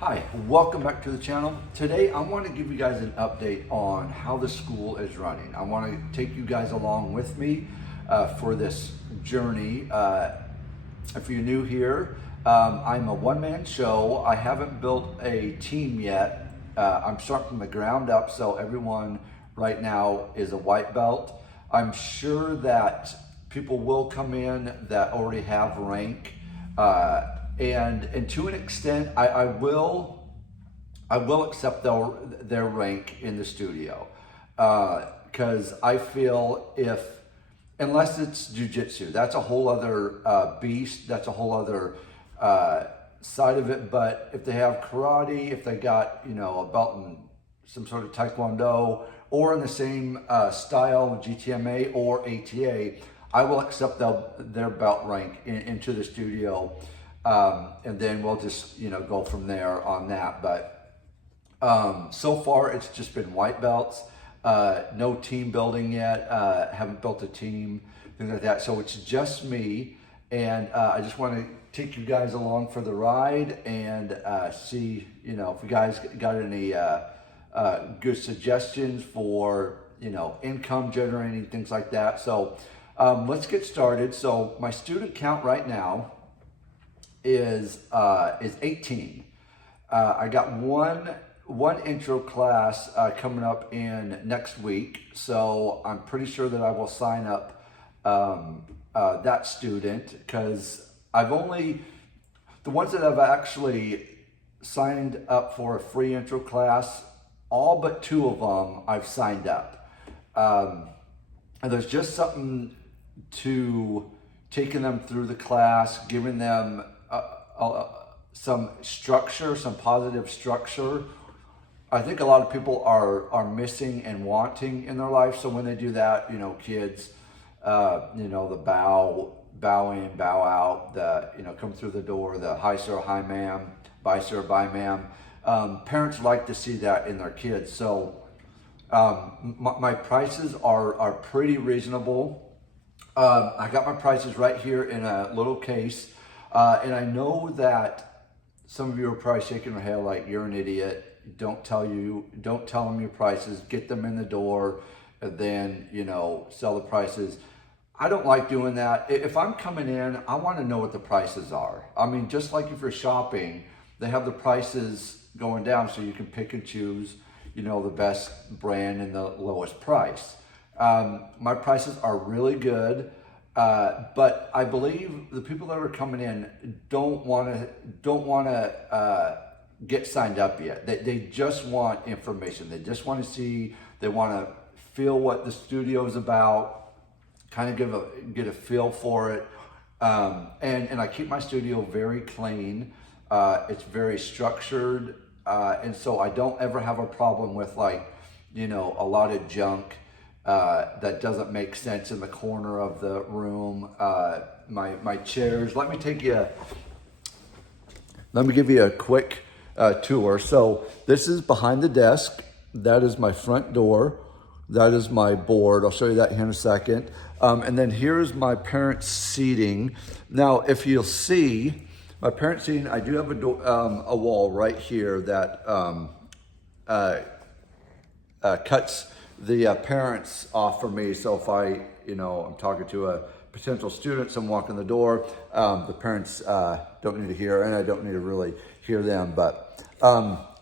Hi, welcome back to the channel. Today I want to give you guys an update on how the school is running. I want to take you guys along with me for this journey. If you're new here, I'm a one-man show. I haven't built a team yet. I'm starting from the ground up, so everyone right now is a white belt. I'm sure that people will come in that already have rank. And to an extent, I will accept their rank in the studio, because I feel unless it's jujitsu, that's a whole other beast. That's a whole other side of it. But if they have karate, if they got a belt in some sort of taekwondo or in the same style, GTMA or ATA, I will accept their belt rank into the studio. And then we'll just, go from there on that. But so far, it's just been white belts. No team building yet. Haven't built a team, things like that. So it's just me. And I just want to take you guys along for the ride and see, if you guys got any good suggestions for, income generating, things like that. So let's get started. So my student count right now is 18. I got one intro class coming up in next week, so I'm pretty sure that I will sign up that student, because the ones that I've actually signed up for a free intro class, all but 2 of them I've signed up. And there's just something to taking them through the class, giving them some structure, some positive structure. I think a lot of people are missing and wanting in their life. So when they do that, kids, the bow in, bow out, the, come through the door, the hi sir, hi ma'am, bye sir, bye ma'am. Parents like to see that in their kids. So my prices are pretty reasonable. I got my prices right here in a little case. And I know that some of you are probably shaking your head like, you're an idiot. Don't tell them your prices, get them in the door, and then, sell the prices. I don't like doing that. If I'm coming in, I want to know what the prices are. I mean, just like if you're shopping, they have the prices going down so you can pick and choose, the best brand and the lowest price. My prices are really good. But I believe the people that are coming in don't want to get signed up yet. They just want information. They just want to see. They want to feel what the studio is about. Kind of get a feel for it. And I keep my studio very clean. It's very structured, and so I don't ever have a problem with a lot of junk that doesn't make sense in the corner of the room. My chairs. Let me give you a quick tour. So this is behind the desk. That is my front door. That is my board. I'll show you that here in a second. And then here's my parents' seating. Now, if you'll see my parents' seating, I do have a wall right here that cuts the parents off for me. So if I'm talking to a potential student, someone walking the door, the parents don't need to hear, and I don't need to really hear them. But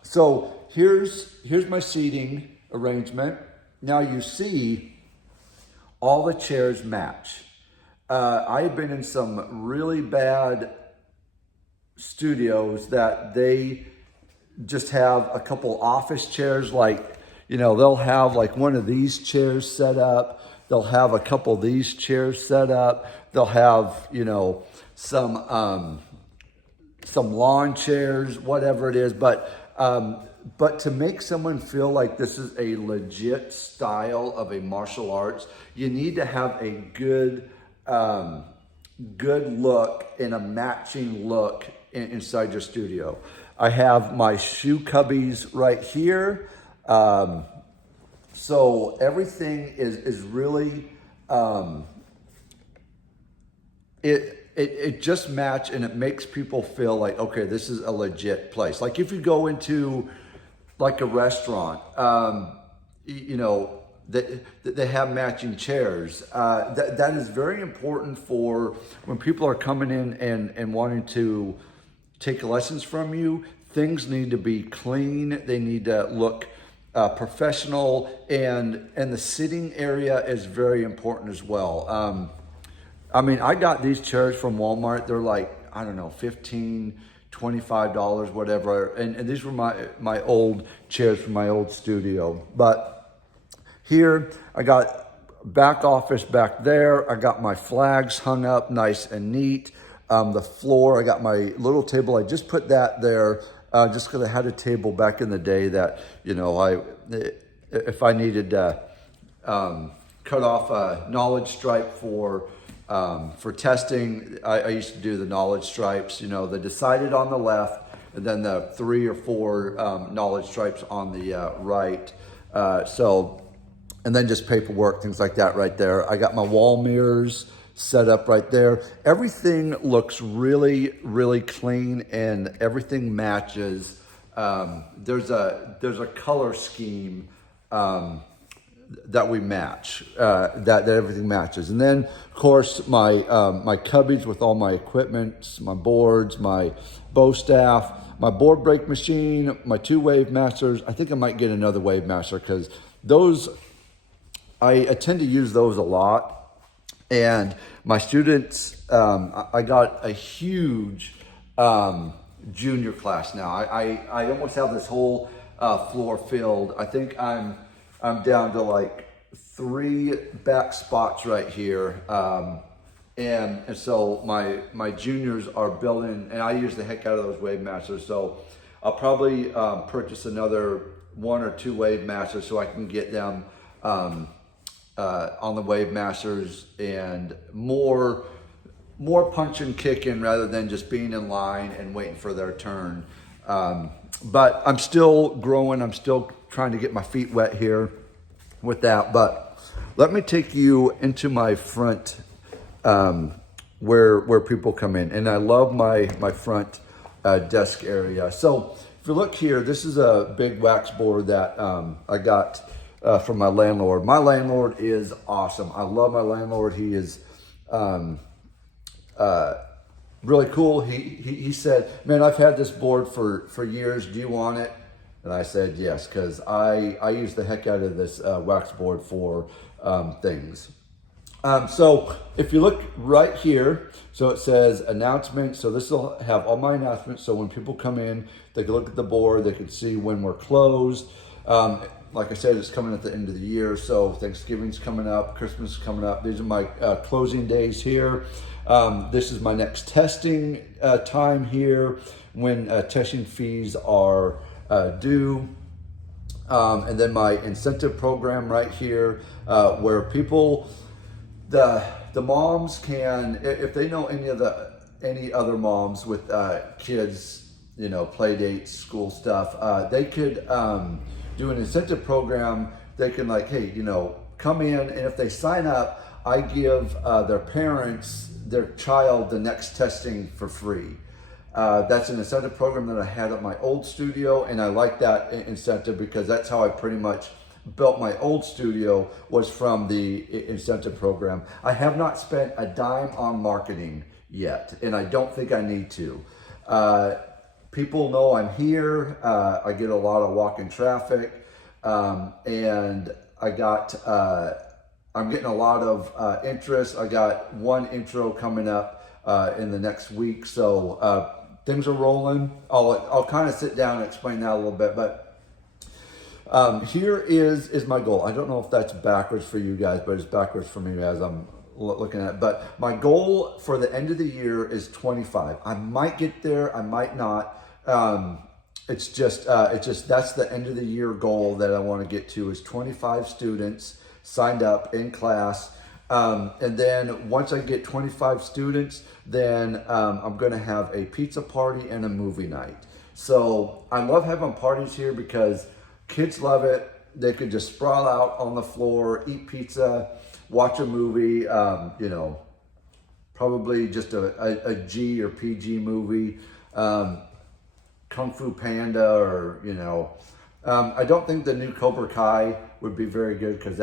so here's my seating arrangement. Now you see all the chairs match. I've been in some really bad studios that they just have a couple office chairs, they'll have one of these chairs set up. They'll have a couple of these chairs set up. They'll have, some lawn chairs, whatever it is. But to make someone feel like this is a legit style of a martial arts, you need to have a good look and a matching look inside your studio. I have my shoe cubbies right here. So everything is really, it just match, and it makes people feel like, okay, this is a legit place. Like if you go into like a restaurant, you know, they have matching chairs. That is very important for when people are coming in and wanting to take lessons from you. Things need to be clean. They need to look professional, and the sitting area is very important as well. I mean, I got these chairs from Walmart. They're like, I don't know, $15, $25, whatever. And these were my old chairs from my old studio. But here I got back office back there. I got my flags hung up nice and neat. The floor, I got my little table. I just put that there just because I had a table back in the day that, you know, if I needed to cut off a knowledge stripe for testing, I used to do the knowledge stripes, you know, the decided on the left, and then the 3 or 4 knowledge stripes on the right. And then just paperwork, things like that right there. I got my wall mirrors set up right there. Everything looks really, really clean, and everything matches. There's a color scheme that we match, that everything matches. And then of course my cubbies with all my equipment, my boards, my bow staff, my board break machine, my 2 wave masters. I think I might get another wave master because those, I tend to use those a lot. And my students, I got a huge junior class now. I almost have this whole floor filled. I think I'm down to like 3 back spots right here. And so my juniors are building, and I use the heck out of those wave masters. So I'll probably purchase another 1 or 2 wave masters so I can get them on the wave masters, and more punch and kicking rather than just being in line and waiting for their turn. But I'm still growing. I'm still trying to get my feet wet here with that. But let me take you into my front, where people come in. And I love my front desk area. So if you look here, this is a big wax board that I got from my landlord. My landlord is awesome. I love my landlord. He is really cool. He said, man, I've had this board for years. Do you want it? And I said, yes, because I use the heck out of this wax board for things. So if you look right here, so it says announcements. So this will have all my announcements. So when people come in, they can look at the board, they can see when we're closed. Like I said, it's coming at the end of the year. So Thanksgiving's coming up, Christmas is coming up. These are my closing days here. This is my next testing time here when testing fees are due. And then my incentive program right here, where people, the moms can, if they know any other moms with kids, you know, play dates, school stuff, they could do an incentive program. They can, like, hey, you know, come in, and if they sign up, I give their parents their child the next testing for free. That's an incentive program that I had at my old studio, and I like that incentive because that's how I pretty much built my old studio, was from the incentive program. I have not spent a dime on marketing yet, and I don't think I need to. People know I'm here. I get a lot of walk-in traffic, and I'm getting a lot of interest. I got 1 intro coming up in the next week, so things are rolling. I'll kind of sit down and explain that a little bit, but here is my goal. I don't know if that's backwards for you guys, but it's backwards for me as I'm looking at it. But my goal for the end of the year is 25. I might get there, I might not. It's just that's the end of the year goal that I want to get to, is 25 students signed up in class. And then once I get 25 students, then I'm going to have a pizza party and a movie night. So I love having parties here because kids love it. They could just sprawl out on the floor, eat pizza, watch a movie, you know, probably just a G or PG movie, Kung Fu Panda, or I don't think the new Cobra Kai would be very good because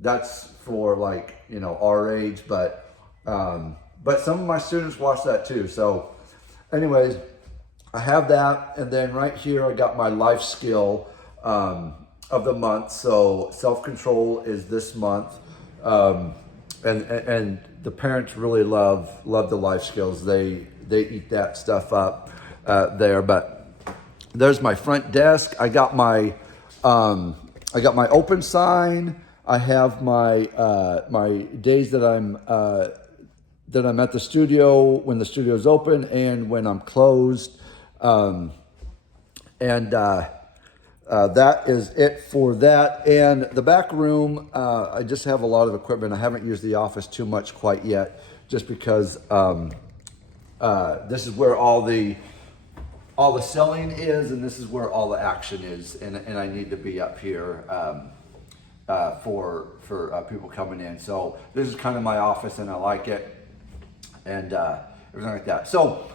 that's for like our age, but some of my students watch that too. So anyways, I have that, and then right here I got my life skill of the month. So self-control is this month, and the parents really love the life skills. They eat that stuff up there. But there's my front desk. I got my open sign. I have my my days that I'm at the studio, when the studio's open and when I'm closed. That is it for that. And the back room, I just have a lot of equipment. I haven't used the office too much quite yet, just because this is where all the selling is, and this is where all the action is, and I need to be up here for people coming in. So this is kind of my office, and I like it, and everything like that. So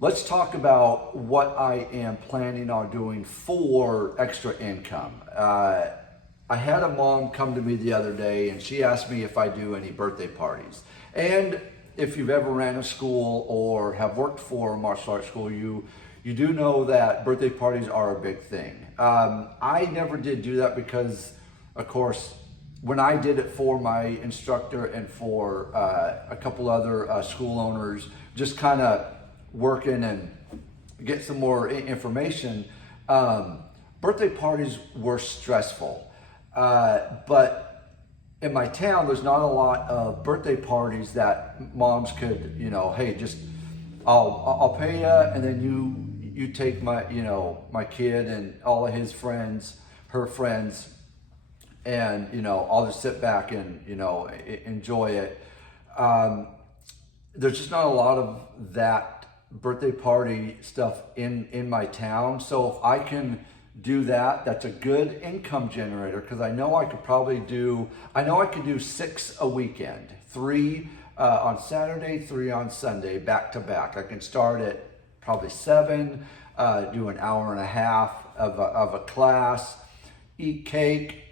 let's talk about what I am planning on doing for extra income. I had a mom come to me the other day, and she asked me if I do any birthday parties. And if you've ever ran a school or have worked for a martial arts school, you do know that birthday parties are a big thing. I never did do that because, of course, when I did it for my instructor and for a couple other school owners, just kind of working and get some more information, birthday parties were stressful. But in my town, there's not a lot of birthday parties that moms could, hey, just I'll pay you, and then you take my my kid and all of his friends, her friends, and I'll just sit back and enjoy it. There's just not a lot of that birthday party stuff in my town. So if I can do that, that's a good income generator, because I know I could do 6 a weekend, 3 on Saturday, 3 on Sunday, back to back. I can start at probably 7, do an hour and a half of a class, eat cake,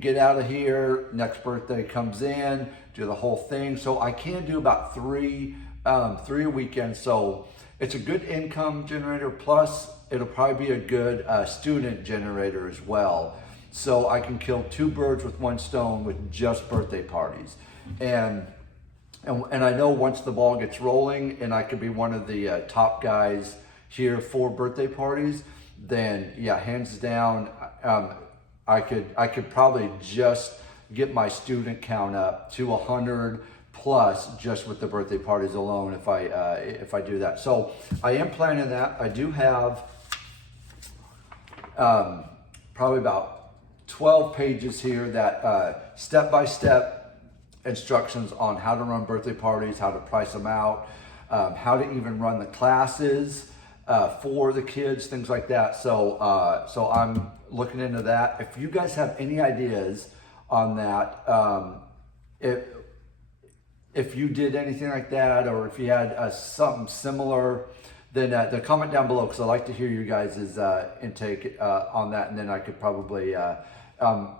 get out of here, next birthday comes in, do the whole thing. So I can do about 3 a weekend. So it's a good income generator, plus it'll probably be a good student generator as well. So I can kill 2 birds with 1 stone with just birthday parties. And I know once the ball gets rolling and I could be one of the top guys here for birthday parties, then yeah, hands down, I could probably just get my student count up to 100 plus just with the birthday parties alone if I do that. So I am planning that. I do have probably about 12 pages here that step-by-step instructions on how to run birthday parties, how to price them out, how to even run the classes for the kids, things like that. So I'm looking into that. If you guys have any ideas on that, if you did anything like that, or if you had something similar, then comment down below, because I like to hear you guys' intake on that, and then I could probably,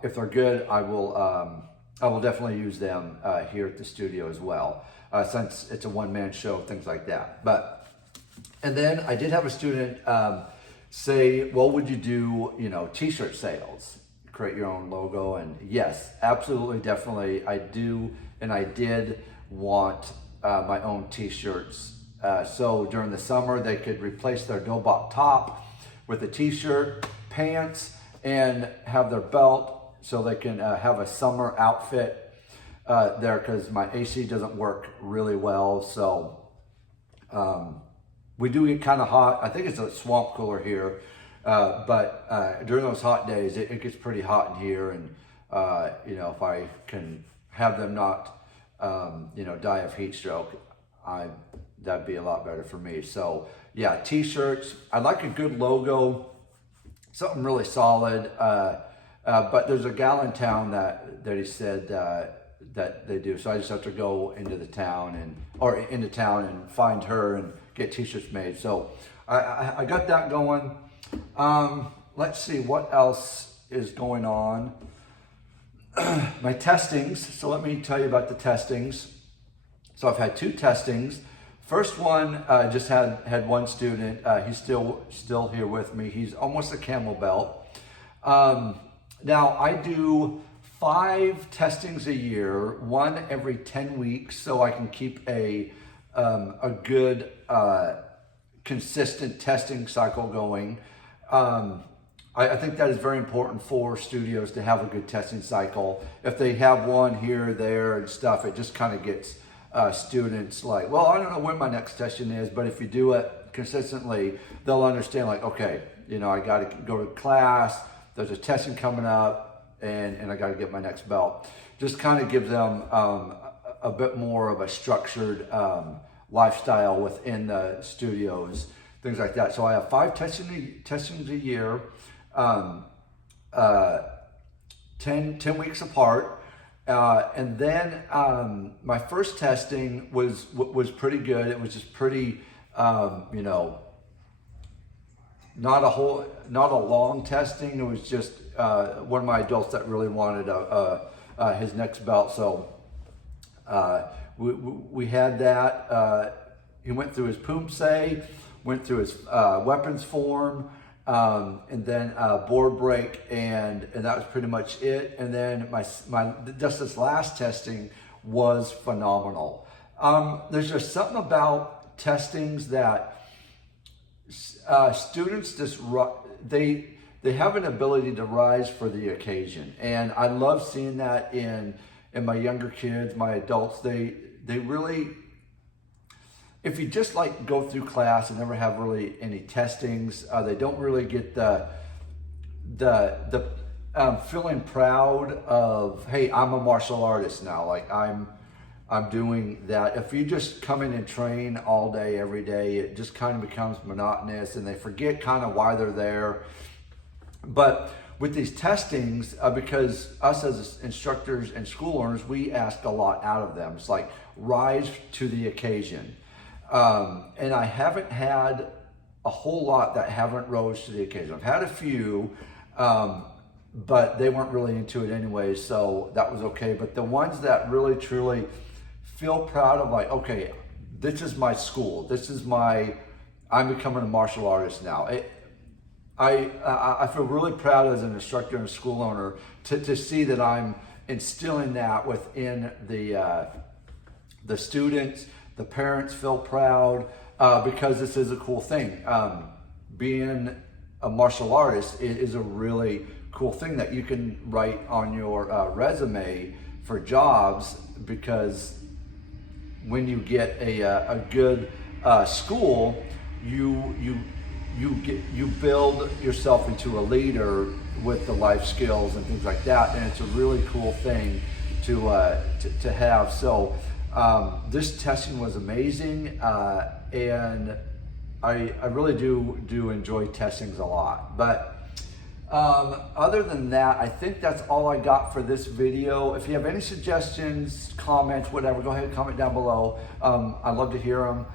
if they're good, I will definitely use them here at the studio as well, since it's a one-man show, things like that. And then I did have a student say, well, would you do, t-shirt sales, create your own logo? And yes, absolutely, definitely, I do, and I did want my own t-shirts. So during the summer, they could replace their Dobot top with a t-shirt, pants, and have their belt, so they can have a summer outfit there, because my AC doesn't work really well. So we do get kind of hot. I think it's a swamp cooler here, but during those hot days, it gets pretty hot in here. And if I can have them not die of heat stroke, that'd be a lot better for me. So yeah, t-shirts. I like a good logo, something really solid. But there's a gal in town that he said that they do. So I just have to go into the town into town and find her and get t-shirts made. So I got that going. Let's see what else is going on. My testings. So let me tell you about the testings. So I've had 2 testings. First one, just had one student. He's still here with me. He's almost a camel belt. Now I do 5 testings a year, 1 every 10 weeks, so I can keep a good consistent testing cycle going. I think that is very important for studios to have a good testing cycle. If they have one here or there and stuff, it just kind of gets students like, well, I don't know when my next testing is, but if you do it consistently, they'll understand like, okay, you know, I got to go to class, there's a testing coming up, and I got to get my next belt. Just kind of gives them a bit more of a structured lifestyle within the studios, things like that. So I have 5 testings a year, 10 weeks apart. And then my first testing was pretty good. It was just pretty, you know, not a long testing. It was just one of my adults that really wanted his next belt. So we had that. He went through his PUMSE, went through his weapons form, and then board break, and that was pretty much it. And then my just this last testing was phenomenal. There's just something about testings that students just they have an ability to rise for the occasion, and I love seeing that in my younger kids, my adults. They really, if you just like go through class and never have really any testings, they don't really get the feeling proud of, hey, I'm a martial artist now. Like I'm doing that. If you just come in and train all day, every day, it just kind of becomes monotonous, and they forget kind of why they're there. But with these testings, because us as instructors and school owners, we ask a lot out of them. It's like rise to the occasion. And I haven't had a whole lot that haven't rose to the occasion. I've had a few, but they weren't really into it anyway, so that was okay. But the ones that really truly feel proud of, like, okay, this is my school. I'm becoming a martial artist now. I feel really proud as an instructor and a school owner to see that I'm instilling that within the students. The parents feel proud because this is a cool thing. Being a martial artist is a really cool thing that you can write on your resume for jobs, because when you get a good school, you build yourself into a leader with the life skills and things like that, and it's a really cool thing to have. So this testing was amazing, and I really do enjoy testings a lot. But other than that, I think that's all I got for this video. If you have any suggestions, comments, whatever, go ahead and comment down below. I'd love to hear them.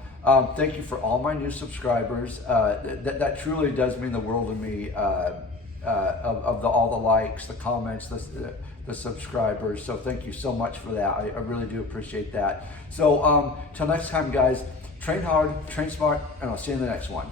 Thank you for all my new subscribers. That truly does mean the world to me, of all the likes, the comments, the subscribers. So thank you so much for that. I really do appreciate that. So till next time, guys, train hard, train smart, and I'll see you in the next one.